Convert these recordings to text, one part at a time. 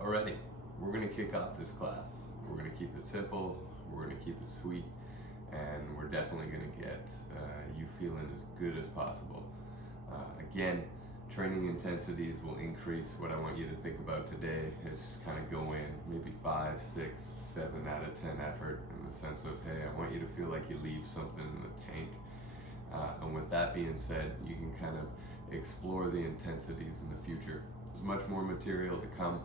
Alrighty, we're going to kick off this class. We're going to keep it simple, we're going to keep it sweet, and we're definitely going to get you feeling as good as possible. Again, training intensities will increase. What I want you to think about today is kind of go in maybe 5, 6, 7 out of 10 effort in the sense of, hey, I want you to feel like you leave something in the tank. And with that being said, you can kind of explore the intensities in the future. There's much more material to come.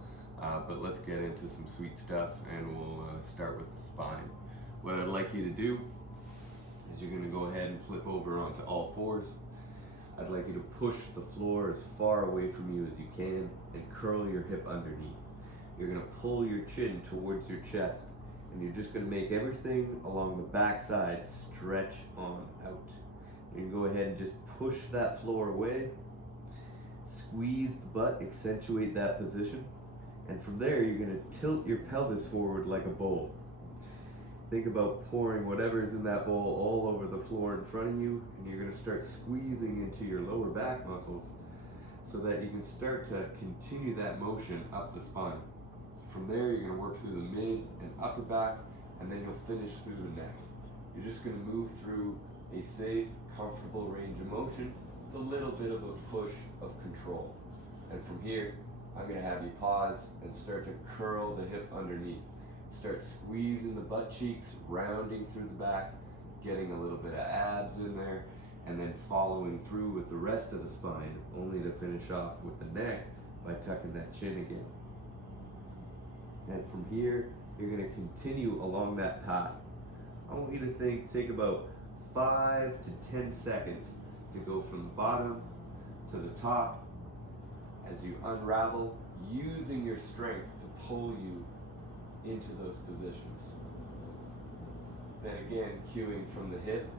But let's get into some sweet stuff, and we'll start with the spine. What I'd like you to do is you're going to go ahead and flip over onto all fours. I'd like you to push the floor as far away from you as you can and curl your hip underneath. You're going to pull your chin towards your chest, and you're just going to make everything along the back side stretch on out. You can go ahead and just push that floor away, squeeze the butt, accentuate that position. And from there, you're going to tilt your pelvis forward like a bowl. Think about pouring whatever's in that bowl all over the floor in front of you, and you're going to start squeezing into your lower back muscles so that you can start to continue that motion up the spine. From there, you're going to work through the mid and upper back, and then you'll finish through the neck. You're just going to move through a safe, comfortable range of motion with a little bit of a push of control. And from here, I'm going to have you pause and start to curl the hip underneath. Start squeezing the butt cheeks, rounding through the back, getting a little bit of abs in there, and then following through with the rest of the spine, only to finish off with the neck by tucking that chin again. And from here, you're going to continue along that path. I want you to take about 5 to 10 seconds to go from the bottom to the top, as you unravel, using your strength to pull you into those positions. Then again, cueing from the hip,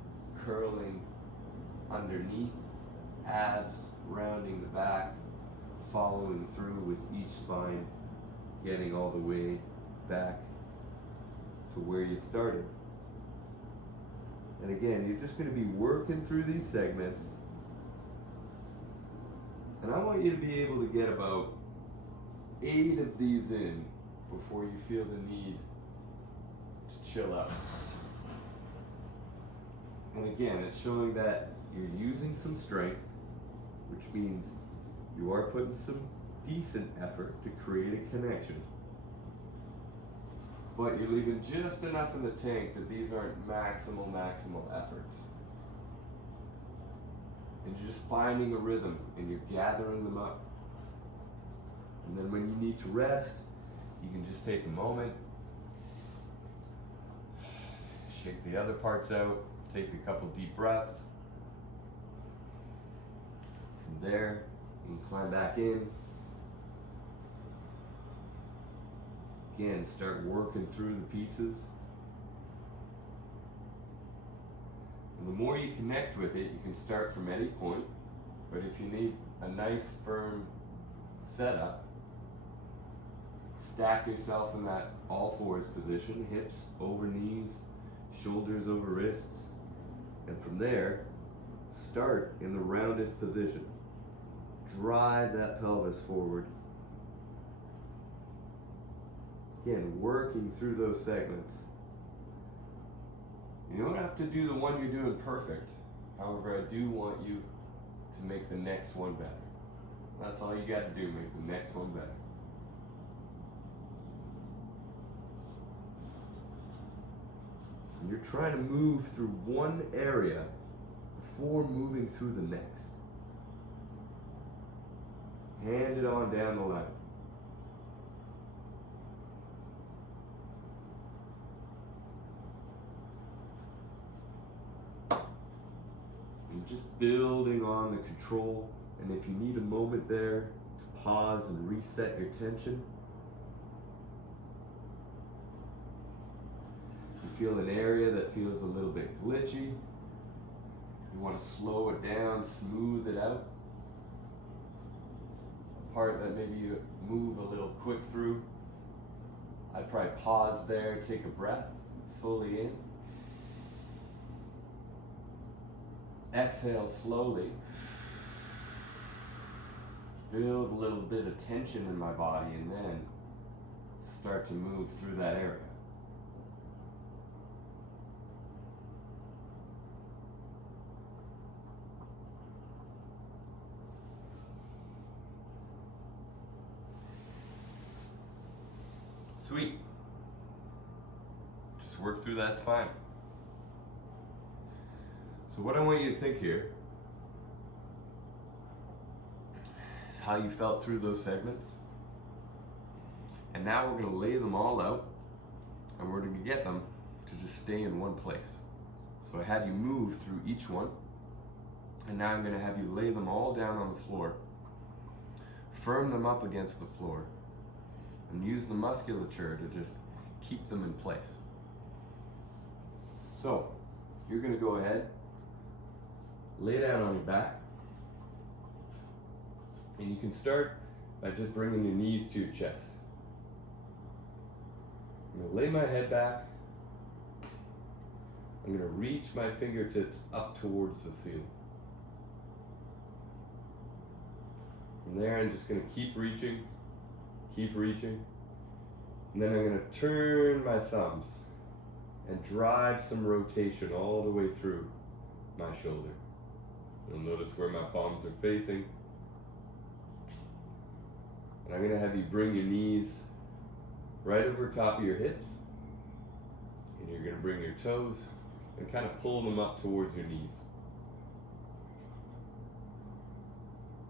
curling underneath, abs, rounding the back, following through with each spine, getting all the way back to where you started. And again, you're just going to be working through these segments. And I want you to be able to get about 8 of these in before you feel the need to chill out. And again, it's showing that you're using some strength, which means you are putting some decent effort to create a connection. But you're leaving just enough in the tank that these aren't maximal efforts. And you're just finding a rhythm, and you're gathering them up. And then when you need to rest, you can just take a moment, shake the other parts out, take a couple deep breaths. From there, you can climb back in. Again, start working through the pieces. And the more you connect with it, you can start from any point, but if you need a nice firm setup, stack yourself in that all fours position, hips over knees, shoulders over wrists, and from there, start in the roundest position. Drive that pelvis forward. Again, working through those segments. You don't have to do the one you're doing perfect. However, I do want you to make the next one better. That's all you got to do, make the next one better. And you're trying to move through one area before moving through the next. Hand it on down the line. Just building on the control, and if you need a moment there to pause and reset your tension, you feel an area that feels a little bit glitchy, you want to slow it down, smooth it out, a part that maybe you move a little quick through, I'd probably pause there, take a breath fully in. Exhale slowly. Build a little bit of tension in my body, and then start to move through that area. Sweet. Just work through that spine. So what I want you to think here is how you felt through those segments. And now we're going to lay them all out, and we're going to get them to just stay in one place. So I had you move through each one, and now I'm going to have you lay them all down on the floor, firm them up against the floor, and use the musculature to just keep them in place. So you're going to go ahead, lay down on your back, and you can start by just bringing your knees to your chest. I'm going to lay my head back. I'm going to reach my fingertips up towards the ceiling. From there, I'm just going to keep reaching, and then I'm going to turn my thumbs and drive some rotation all the way through my shoulder. You'll notice where my palms are facing. And I'm going to have you bring your knees right over top of your hips, and you're going to bring your toes and kind of pull them up towards your knees.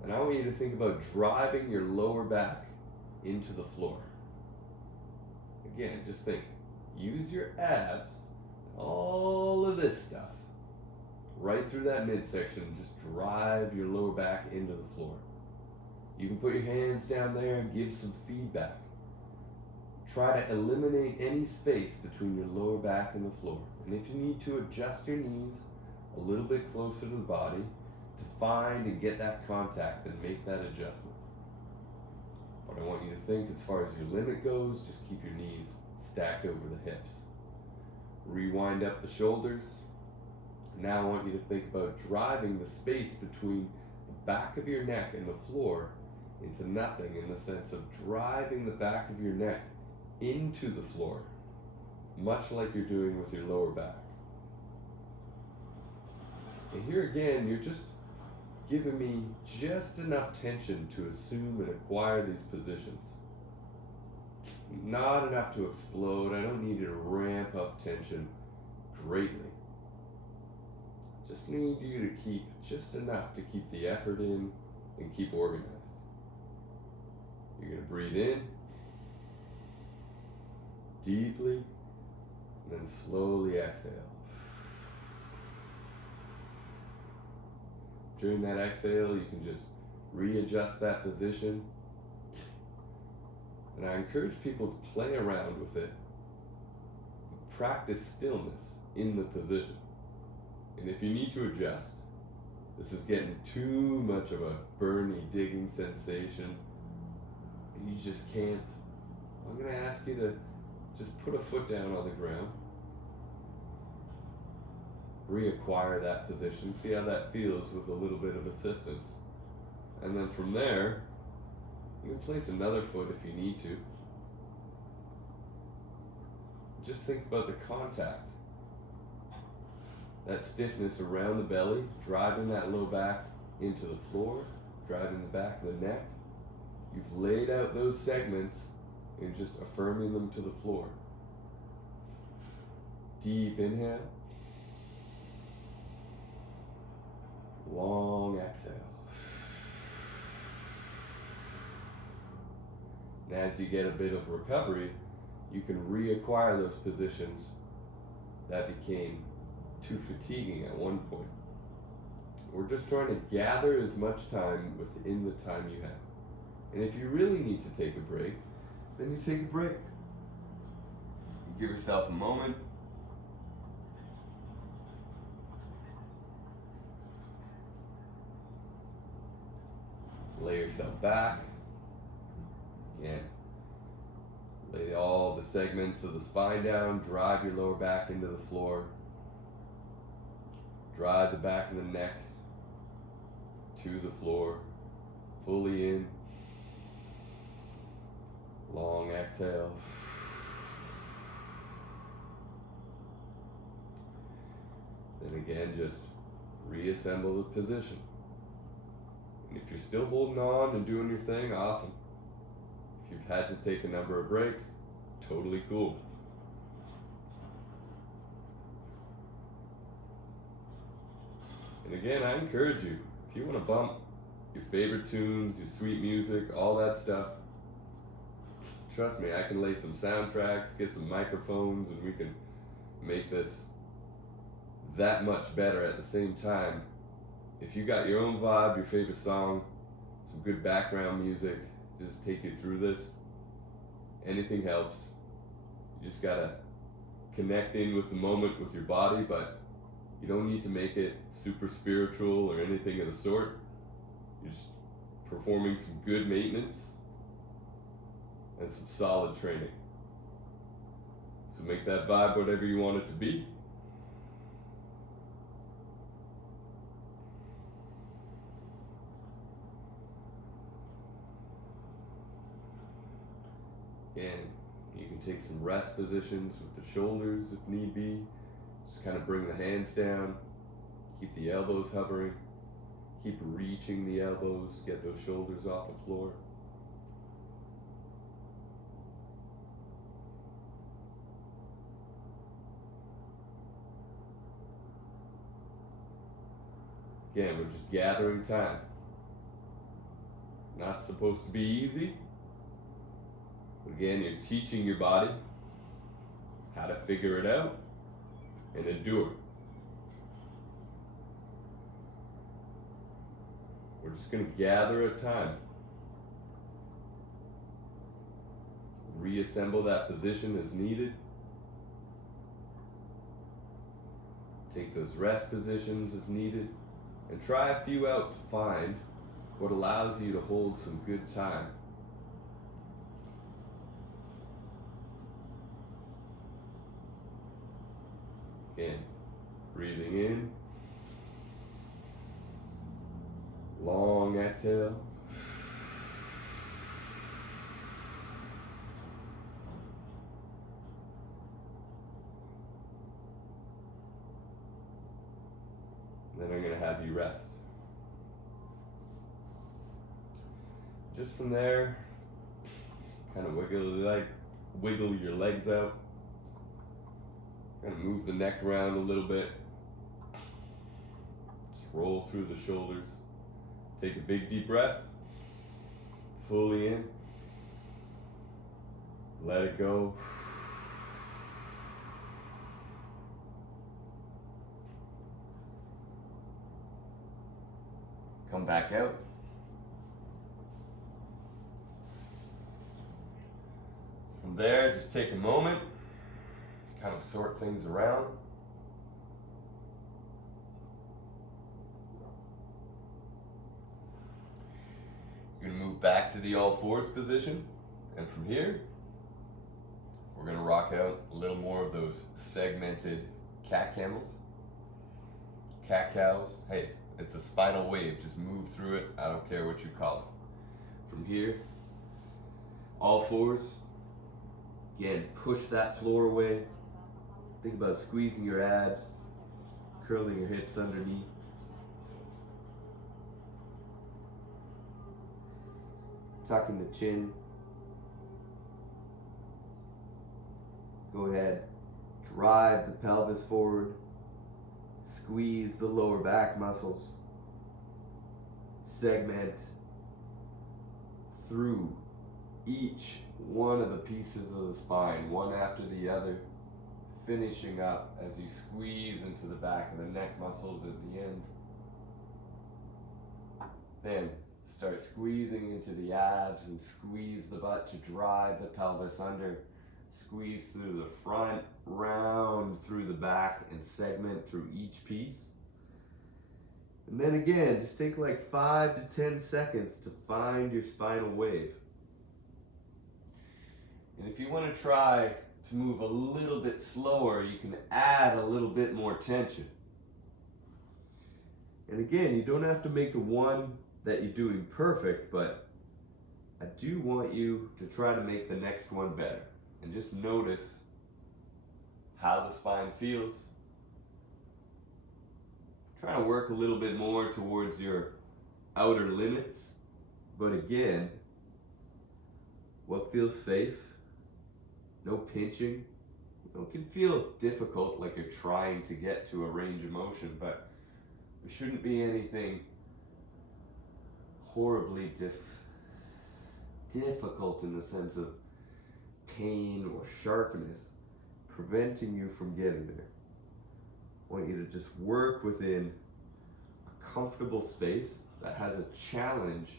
And I want you to think about driving your lower back into the floor. Again, just think, use your abs, all of this stuff, right through that midsection, just drive your lower back into the floor. You can put your hands down there and give some feedback. Try to eliminate any space between your lower back and the floor. And if you need to, adjust your knees a little bit closer to the body to find and get that contact and make that adjustment. What I want you to think as far as your limit goes, just keep your knees stacked over the hips. Rewind up the shoulders. Now I want you to think about driving the space between the back of your neck and the floor into nothing, in the sense of driving the back of your neck into the floor, much like you're doing with your lower back. And here again, you're just giving me just enough tension to assume and acquire these positions. Not enough to explode. I don't need you to ramp up tension greatly. Just need you to keep just enough to keep the effort in and keep organized. You're going to breathe in deeply, and then slowly exhale. During that exhale, you can just readjust that position. And I encourage people to play around with it. Practice stillness in the position. And if you need to adjust, this is getting too much of a burny, digging sensation, you just can't, I'm going to ask you to just put a foot down on the ground, reacquire that position, see how that feels with a little bit of assistance. And then from there, you can place another foot if you need to. Just think about the contact. That stiffness around the belly, driving that low back into the floor, driving the back of the neck. You've laid out those segments and just affirming them to the floor. Deep inhale. Long exhale. And as you get a bit of recovery, you can reacquire those positions that became too fatiguing at one point. We're just trying to gather as much time within the time you have. And if you really need to take a break, then you take a break. You give yourself a moment. Lay yourself back. Again, lay all the segments of the spine down, drive your lower back into the floor. Drive the back of the neck to the floor, fully in. Long exhale. Then again, just reassemble the position. And if you're still holding on and doing your thing, awesome. If you've had to take a number of breaks, totally cool. And again, I encourage you, if you want to bump your favorite tunes, your sweet music, all that stuff, trust me, I can lay some soundtracks, get some microphones, and we can make this that much better at the same time. If you got your own vibe, your favorite song, some good background music, just take you through this. Anything helps. You just gotta connect in with the moment with your body, but you don't need to make it super spiritual or anything of the sort. You're just performing some good maintenance and some solid training. So make that vibe whatever you want it to be. Again, you can take some rest positions with the shoulders if need be. Just kind of bring the hands down, keep the elbows hovering, keep reaching the elbows, get those shoulders off the floor. Again, we're just gathering time. Not supposed to be easy. But again, you're teaching your body how to figure it out and endure. We're just going to gather at time. Reassemble that position as needed. Take those rest positions as needed. And try a few out to find what allows you to hold some good time. Again, breathing in, long exhale. Then I'm going to have you rest. Just from there, kind of wiggle your legs out. Kind of move the neck around a little bit. Just roll through the shoulders. Take a big deep breath. Fully in. Let it go. Come back out. From there, just take a moment. Kind of sort things around. You're going to move back to the all fours position, and from here we're going to rock out a little more of those segmented cat camels, cat cows. Hey, it's a spinal wave, just move through it. I don't care what you call it. From here, all fours. Again, push that floor away. Think about squeezing your abs, curling your hips underneath. Tucking the chin. Go ahead, drive the pelvis forward. Squeeze the lower back muscles. Segment through each one of the pieces of the spine, one after the other. Finishing up as you squeeze into the back of the neck muscles at the end. Then start squeezing into the abs and squeeze the butt to drive the pelvis under. Squeeze through the front, round through the back, and segment through each piece. And then again, just take like 5 to 10 seconds to find your spinal wave. And if you want to try to move a little bit slower, you can add a little bit more tension. And again, you don't have to make the one that you're doing perfect, but I do want you to try to make the next one better. And just notice how the spine feels. Try to work a little bit more towards your outer limits. But again, what feels safe? No pinching. It can feel difficult, like you're trying to get to a range of motion, but there shouldn't be anything horribly difficult in the sense of pain or sharpness preventing you from getting there. I want you to just work within a comfortable space that has a challenge,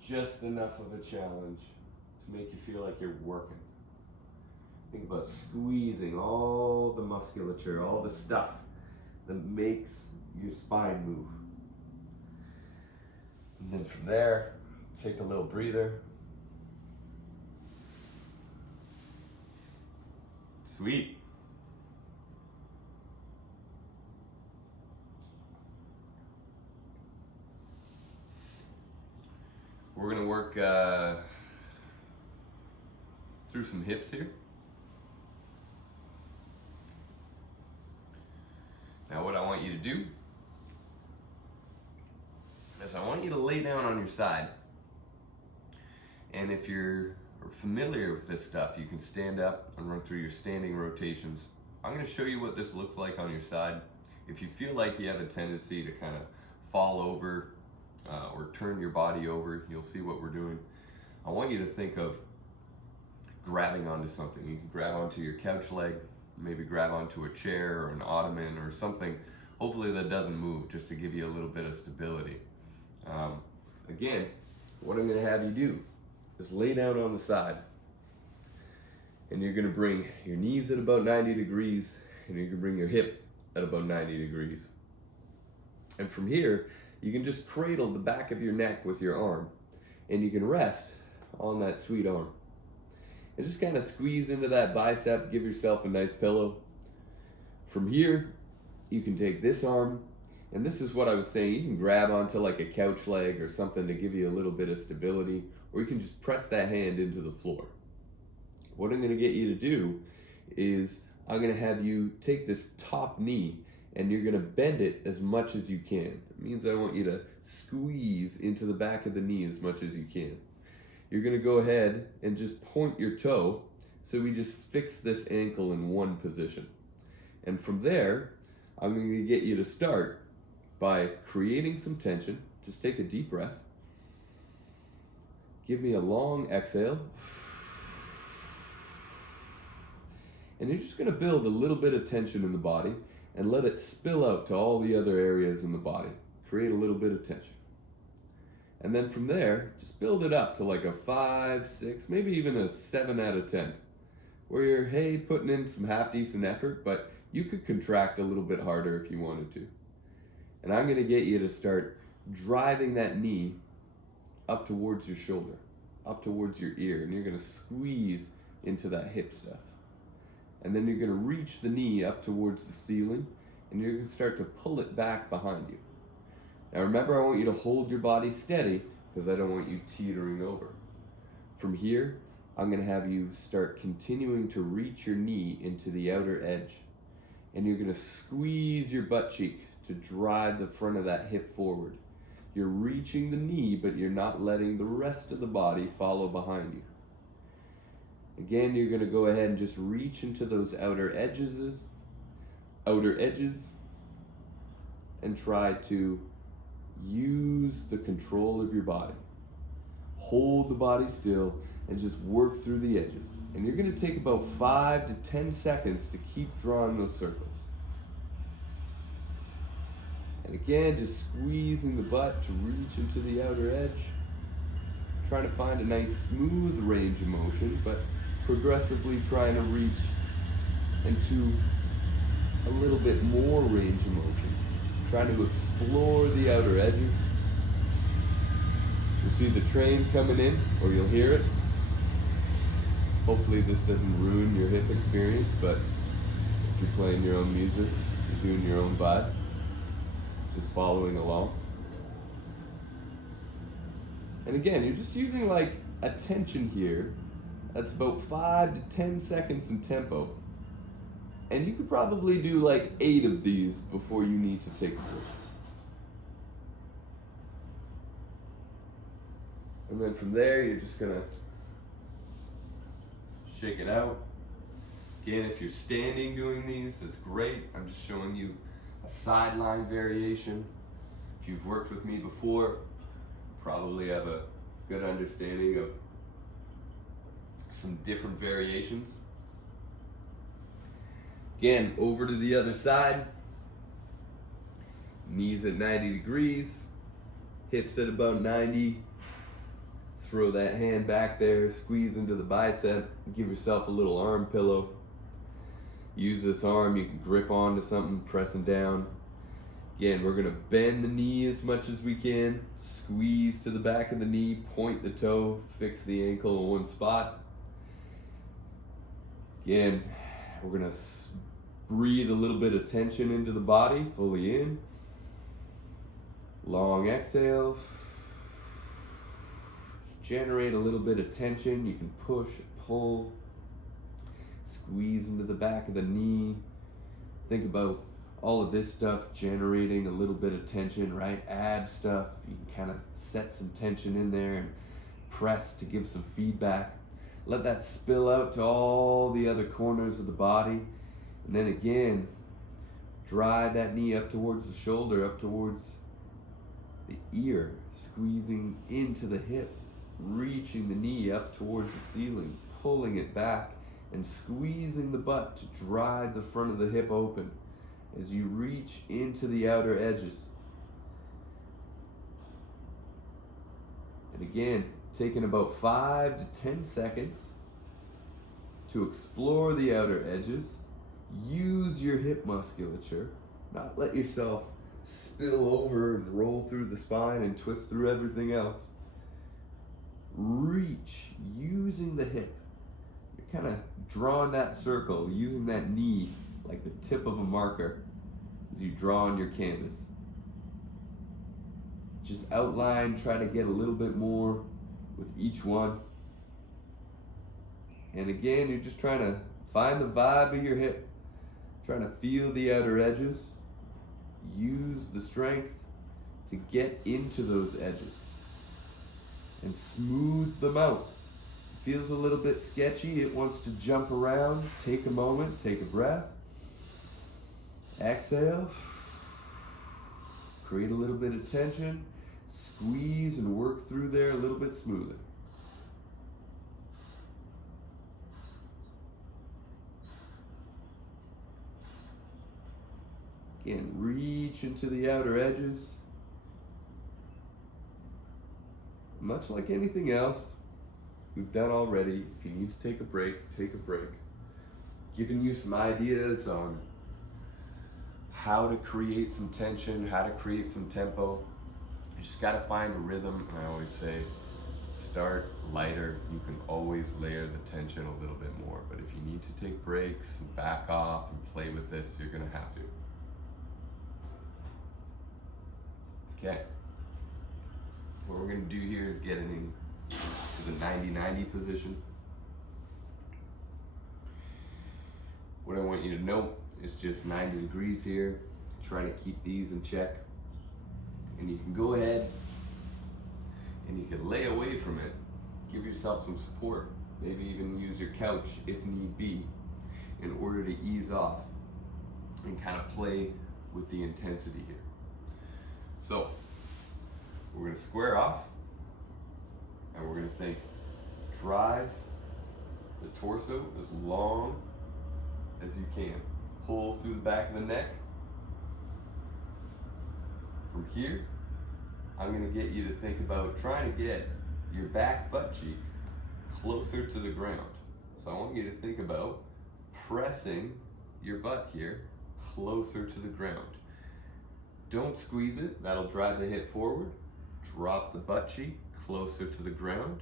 just enough of a challenge to make you feel like you're working. Think about squeezing all the musculature, all the stuff that makes your spine move. And then from there, take a little breather. Sweet. We're going to work through some hips here. Now what I want you to do is I want you to lay down on your side. And if you're familiar with this stuff, you can stand up and run through your standing rotations. I'm going to show you what this looks like on your side. If you feel like you have a tendency to kind of fall over or turn your body over, you'll see what we're doing. I want you to think of grabbing onto something. You can grab onto your couch leg, maybe grab onto a chair or an ottoman or something, hopefully that doesn't move, just to give you a little bit of stability. Again, what I'm going to have you do is lay down on the side, and you're going to bring your knees at about 90 degrees, and you're going to bring your hip at about 90 degrees. And from here, you can just cradle the back of your neck with your arm, and you can rest on that sweet arm. And just kind of squeeze into that bicep, give yourself a nice pillow. From here, you can take this arm, and this is what I was saying, you can grab onto like a couch leg or something to give you a little bit of stability, or you can just press that hand into the floor. What I'm going to get you to do is I'm going to have you take this top knee and you're going to bend it as much as you can. It means I want you to squeeze into the back of the knee as much as you can. You're going to go ahead and just point your toe, so we just fix this ankle in one position. And from there, I'm going to get you to start by creating some tension. Just take a deep breath. Give me a long exhale. And you're just going to build a little bit of tension in the body and let it spill out to all the other areas in the body. Create a little bit of tension. And then from there, just build it up to like a 5, 6, maybe even a 7 out of 10. Where you're, hey, putting in some half decent effort, but you could contract a little bit harder if you wanted to. And I'm going to get you to start driving that knee up towards your shoulder, up towards your ear, and you're going to squeeze into that hip stuff. And then you're going to reach the knee up towards the ceiling, and you're going to start to pull it back behind you. Now remember, I want you to hold your body steady because I don't want you teetering over. From here, I'm going to have you start continuing to reach your knee into the outer edge. And you're going to squeeze your butt cheek to drive the front of that hip forward. You're reaching the knee, but you're not letting the rest of the body follow behind you. Again, you're going to go ahead and just reach into those outer edges, and try to use the control of your body. Hold the body still and just work through the edges. And you're going to take about 5 to 10 seconds to keep drawing those circles. And again, just squeezing the butt to reach into the outer edge. Trying to find a nice smooth range of motion, but progressively trying to reach into a little bit more range of motion. Trying to explore the outer edges. You'll see the train coming in, or you'll hear it. Hopefully this doesn't ruin your hip experience, but if you're playing your own music, you're doing your own vibe, just following along. And again, you're just using like a tension here that's about 5 to 10 seconds in tempo. And you could probably do like 8 of these before you need to take a break. And then from there, you're just gonna shake it out. Again, if you're standing doing these, that's great. I'm just showing you a sideline variation. If you've worked with me before, probably have a good understanding of some different variations. Again, over to the other side. Knees at 90 degrees, hips at about 90. Throw that hand back there, squeeze into the bicep, give yourself a little arm pillow. Use this arm, you can grip onto something, pressing down. Again, we're gonna bend the knee as much as we can, squeeze to the back of the knee, point the toe, fix the ankle in one spot. Again, we're gonna breathe a little bit of tension into the body, fully in. Long exhale. Generate a little bit of tension. You can push, pull, squeeze into the back of the knee. Think about all of this stuff generating a little bit of tension, right? Ab stuff, you can kind of set some tension in there and press to give some feedback. Let that spill out to all the other corners of the body. And then again, drive that knee up towards the shoulder, up towards the ear, squeezing into the hip. Reaching the knee up towards the ceiling, pulling it back, and squeezing the butt to drive the front of the hip open as you reach into the outer edges. And again, taking about 5 to 10 seconds to explore the outer edges. Use your hip musculature, not let yourself spill over and roll through the spine and twist through everything else. Reach using the hip. You're kind of drawing that circle, using that knee like the tip of a marker as you draw on your canvas. Just outline, try to get a little bit more with each one. And again, you're just trying to find the vibe of your hip, trying to feel the outer edges. Use the strength to get into those edges and smooth them out. It feels a little bit sketchy, it wants to jump around. Take a moment, take a breath. Exhale. Create a little bit of tension. Squeeze and work through there a little bit smoother. Again, reach into the outer edges. Much like anything else we've done already, if you need to take a break, take a break. Giving you some ideas on how to create some tension, how to create some tempo. You just gotta find a rhythm, and I always say, start lighter. You can always layer the tension a little bit more, but if you need to take breaks and back off and play with this, you're gonna have to. Okay. What we're going to do here is get into the 90-90 position. What I want you to note is just 90 degrees here. Try to keep these in check. And you can go ahead and you can lay away from it. Give yourself some support. Maybe even use your couch if need be in order to ease off and kind of play with the intensity here. So, we're going to square off, and we're going to think, drive the torso as long as you can. Pull through the back of the neck. From here, I'm going to get you to think about trying to get your back butt cheek closer to the ground. So I want you to think about pressing your butt here closer to the ground. Don't squeeze it, that'll drive the hip forward. Drop the butt cheek closer to the ground,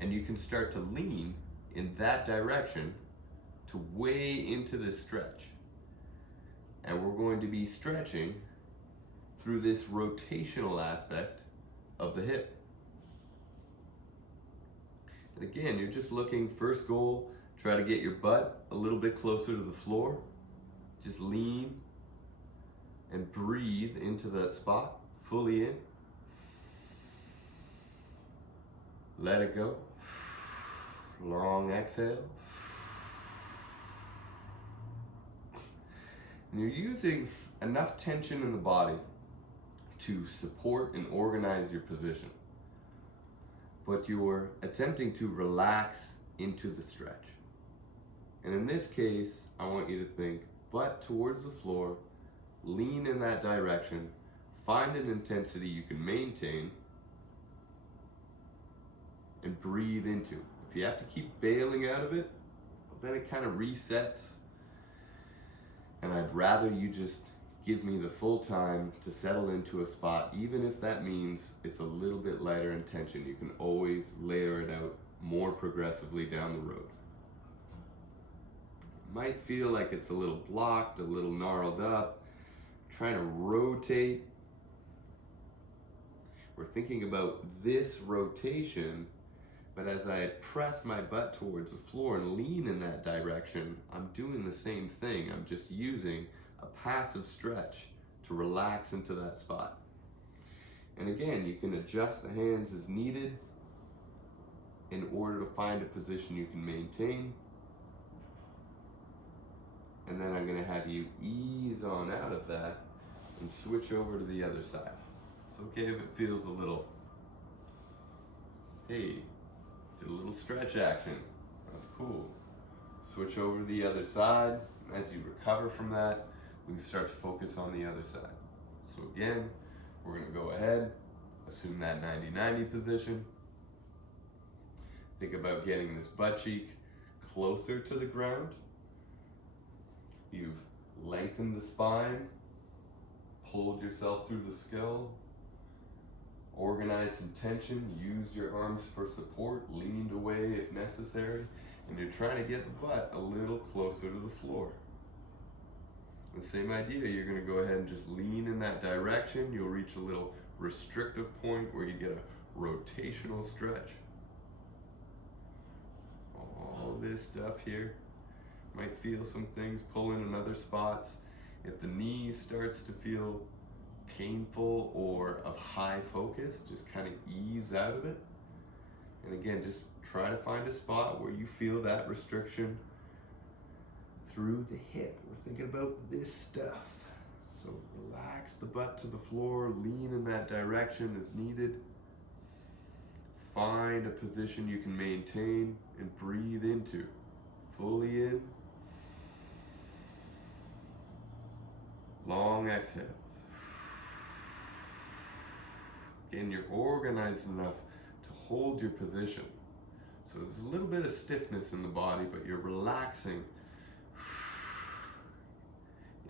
and you can start to lean in that direction to way into this stretch. And we're going to be stretching through this rotational aspect of the hip. And again, you're just looking, first goal, try to get your butt a little bit closer to the floor. Just lean and breathe into that spot, fully in. Let it go. Long exhale. And you're using enough tension in the body to support and organize your position, but you're attempting to relax into the stretch. And in this case, I want you to think butt towards the floor, lean in that direction, find an intensity you can maintain, and breathe into. If you have to keep bailing out of it, then it kind of resets. And I'd rather you just give me the full time to settle into a spot, even if that means it's a little bit lighter in tension. You can always layer it out more progressively down the road. It might feel like it's a little blocked, a little gnarled up, trying to rotate. We're thinking about this rotation, but as I press my butt towards the floor and lean in that direction, I'm doing the same thing. I'm just using a passive stretch to relax into that spot. And again, you can adjust the hands as needed in order to find a position you can maintain. And then I'm going to have you ease on out of that and switch over to the other side. It's okay if it feels a little, hey, did a little stretch action. That's cool. Switch over to the other side. As you recover from that, we can start to focus on the other side. So again, we're going to go ahead, assume that 90-90 position. Think about getting this butt cheek closer to the ground. You've lengthened the spine, pulled yourself through the skull, organized some tension, used your arms for support, leaned away if necessary, and you're trying to get the butt a little closer to the floor. The same idea, you're going to go ahead and just lean in that direction. You'll reach a little restrictive point where you get a rotational stretch. All this stuff here. Might feel some things pulling in other spots. If the knee starts to feel painful or of high focus, just kind of ease out of it. And again, just try to find a spot where you feel that restriction through the hip. We're thinking about this stuff. So relax the butt to the floor, lean in that direction as needed. Find a position you can maintain and breathe into. Fully in. Long exhales. Again, you're organized enough to hold your position. So there's a little bit of stiffness in the body, but you're relaxing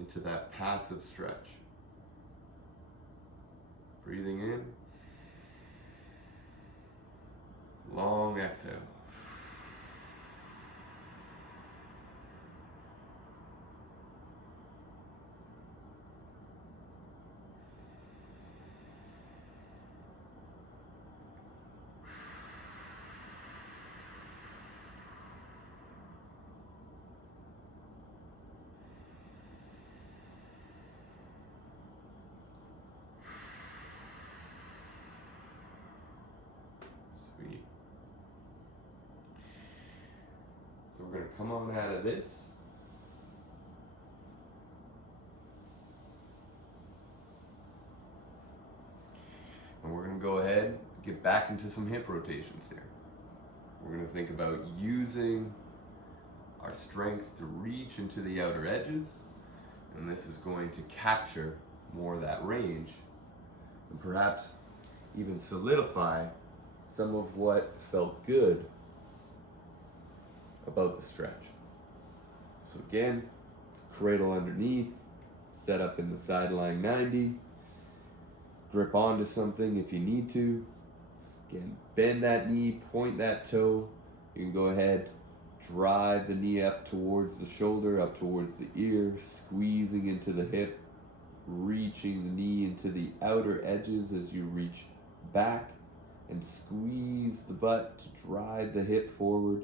into that passive stretch. Breathing in. Long exhale. Sweet. So we're going to come on out of this. And we're going to go ahead and get back into some hip rotations here. We're going to think about using our strength to reach into the outer edges. And this is going to capture more of that range and perhaps even solidify some of what felt good about the stretch. So again, cradle underneath, set up in the side lying 90, grip onto something if you need to. Again, bend that knee, point that toe. You can go ahead, drive the knee up towards the shoulder, up towards the ear, squeezing into the hip, reaching the knee into the outer edges as you reach back, and squeeze the butt to drive the hip forward.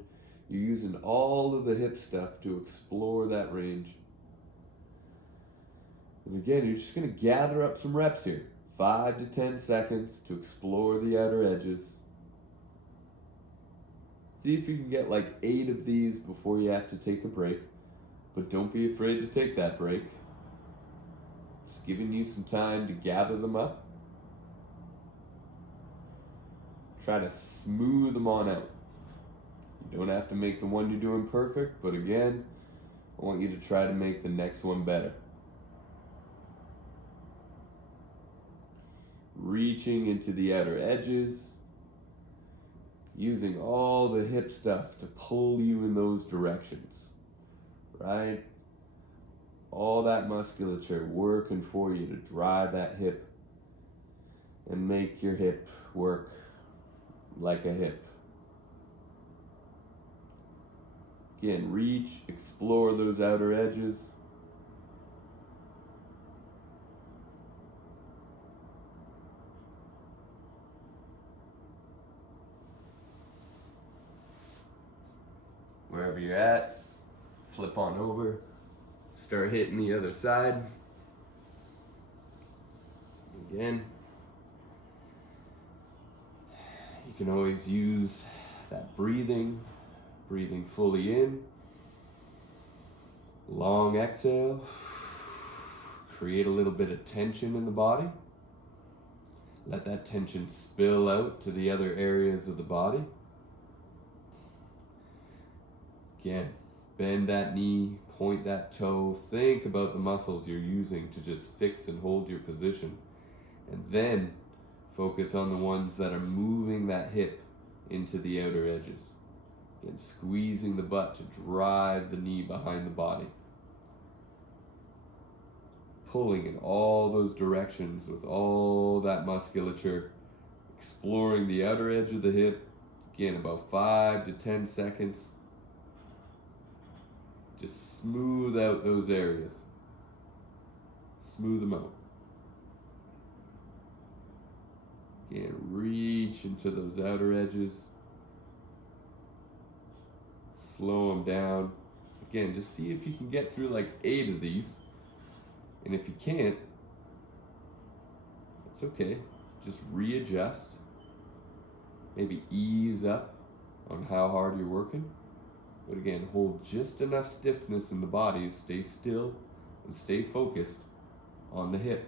You're using all of the hip stuff to explore that range. And again, you're just going to gather up some reps here. 5 to 10 seconds to explore the outer edges. See if you can get like 8 of these before you have to take a break. But don't be afraid to take that break. Just giving you some time to gather them up. Try to smooth them on out. You don't have to make the one you're doing perfect, but again, I want you to try to make the next one better. Reaching into the outer edges, using all the hip stuff to pull you in those directions, right? All that musculature working for you to drive that hip and make your hip work like a hip. Again, reach, explore those outer edges. Wherever you're at, flip on over, start hitting the other side. Again, you can always use that breathing fully in, long exhale, create a little bit of tension in the body. Let that tension spill out to the other areas of the body. Again, bend that knee, point that toe, think about the muscles you're using to just fix and hold your position. And then focus on the ones that are moving that hip into the outer edges. Again, squeezing the butt to drive the knee behind the body. Pulling in all those directions with all that musculature. Exploring the outer edge of the hip. Again, about 5 to 10 seconds. Just smooth out those areas. Smooth them out. Again, reach into those outer edges. Slow them down. Again, just see if you can get through like 8 of these. And if you can't, it's okay. Just readjust. Maybe ease up on how hard you're working. But again, hold just enough stiffness in the body to stay still and stay focused on the hip.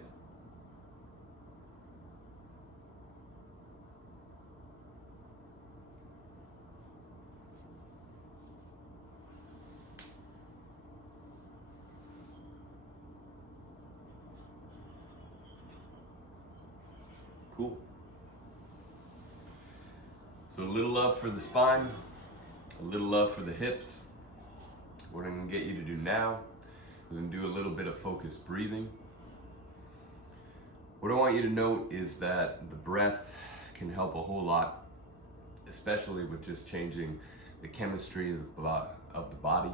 Cool. So a little love for the spine, a little love for the hips. What I'm going to get you to do now is I'm going to do a little bit of focused breathing. What I want you to note is that the breath can help a whole lot, especially with just changing the chemistry of the body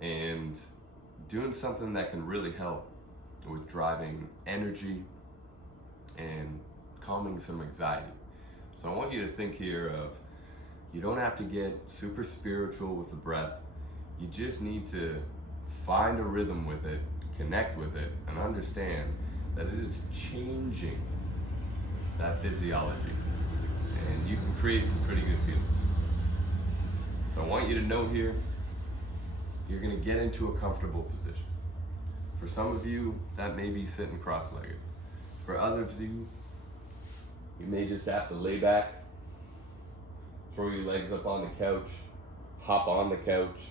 and doing something that can really help with driving energy and calming some anxiety. So I want you to think here of, you don't have to get super spiritual with the breath. You just need to find a rhythm with it, connect with it, and understand that it is changing that physiology. And you can create some pretty good feelings. So I want you to know here, you're gonna get into a comfortable position. For some of you, that may be sitting cross-legged. For others of you, you may just have to lay back, throw your legs up on the couch, hop on the couch,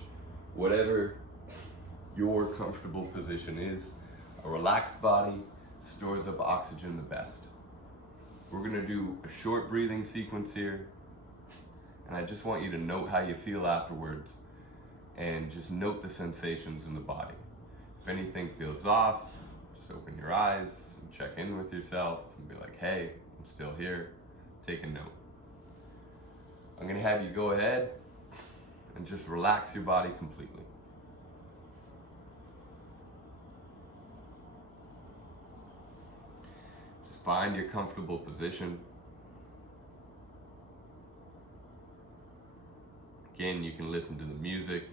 whatever your comfortable position is. A relaxed body stores up oxygen the best. We're gonna do a short breathing sequence here, and I just want you to note how you feel afterwards and just note the sensations in the body. If anything feels off, just open your eyes and check in with yourself and be like, hey, I'm still here. Take a note. I'm gonna have you go ahead and just relax your body completely. Just find your comfortable position. Again, you can listen to the music.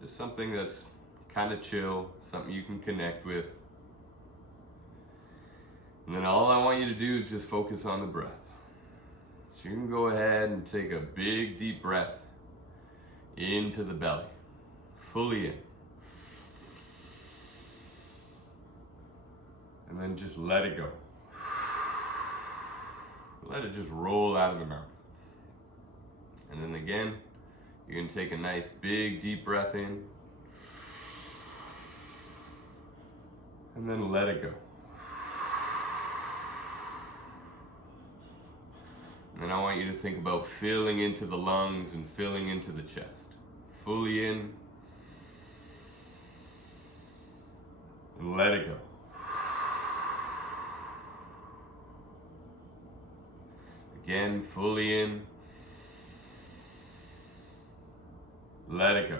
Just something that's kind of chill, something you can connect with. And then all I want you to do is just focus on the breath. So you can go ahead and take a big deep breath into the belly, fully in. And then just let it go. Let it just roll out of the mouth. And then again, you're going to take a nice big deep breath in. And then let it go. And then I want you to think about filling into the lungs and filling into the chest. Fully in. And let it go. Again, fully in. Let it go.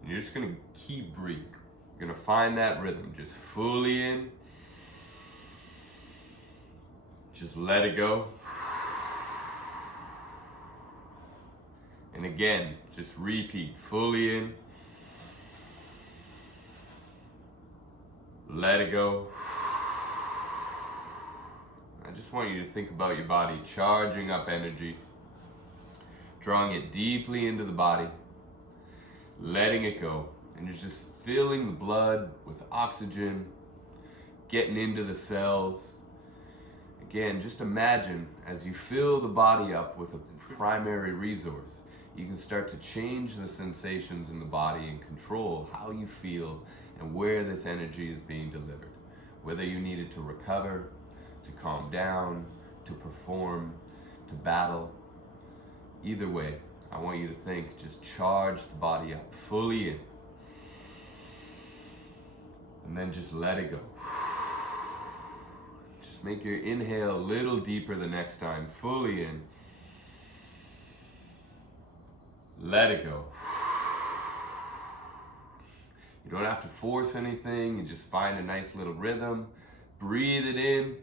And you're just going to keep breathing. You're going to find that rhythm. Just fully in. Just let it go. And again, just repeat. Fully in. Let it go. I just want you to think about your body charging up energy, drawing it deeply into the body, letting it go, and you're just filling the blood with oxygen, getting into the cells. Again, just imagine as you fill the body up with a primary resource, you can start to change the sensations in the body and control how you feel and where this energy is being delivered. Whether you need it to recover, to calm down, to perform, to battle. Either way, I want you to think, just charge the body up fully in. And then just let it go. Just make your inhale a little deeper the next time, fully in. Let it go. You don't have to force anything, you just find a nice little rhythm. Breathe it in.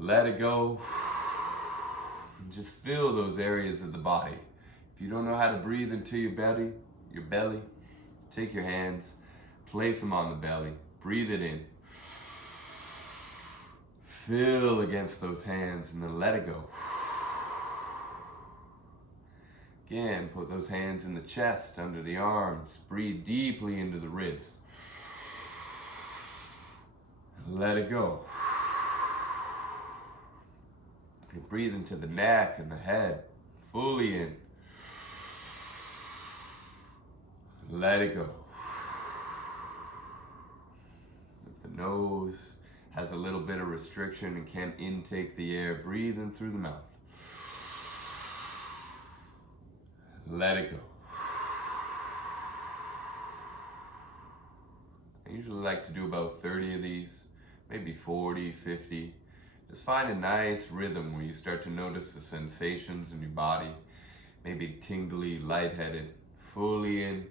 Let it go. Just feel those areas of the body. If you don't know how to breathe into your belly, take your hands, place them on the belly, breathe it in. Feel against those hands and then let it go. Again, put those hands in the chest, under the arms. Breathe deeply into the ribs. Let it go. You breathe into the neck and the head. Fully in. Let it go. If the nose has a little bit of restriction and can't intake the air, breathe in through the mouth. Let it go. I usually like to do about 30 of these, maybe 40, 50. Just find a nice rhythm where you start to notice the sensations in your body. Maybe tingly, lightheaded, fully in.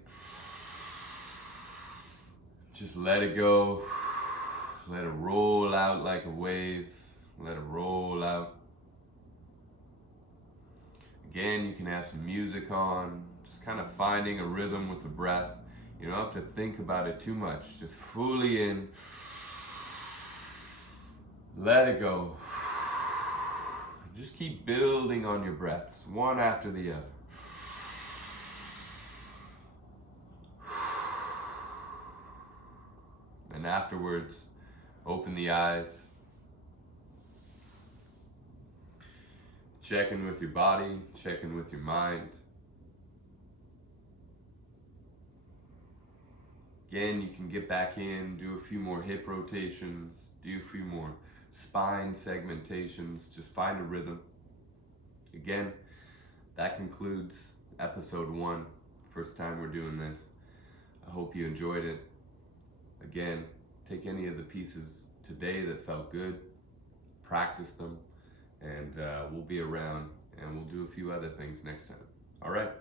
Just let it go. Let it roll out like a wave. Let it roll out. Again, you can have some music on, just kind of finding a rhythm with the breath. You don't have to think about it too much. Just fully in. Let it go. Just keep building on your breaths, one after the other. And afterwards, open the eyes. Check in with your body, check in with your mind. Again, you can get back in, do a few more hip rotations, do a few more spine segmentations, just find a rhythm. Again, that concludes episode 1. First time we're doing this. I hope you enjoyed it. Again, take any of the pieces today that felt good, practice them, and we'll be around and we'll do a few other things next time. All right.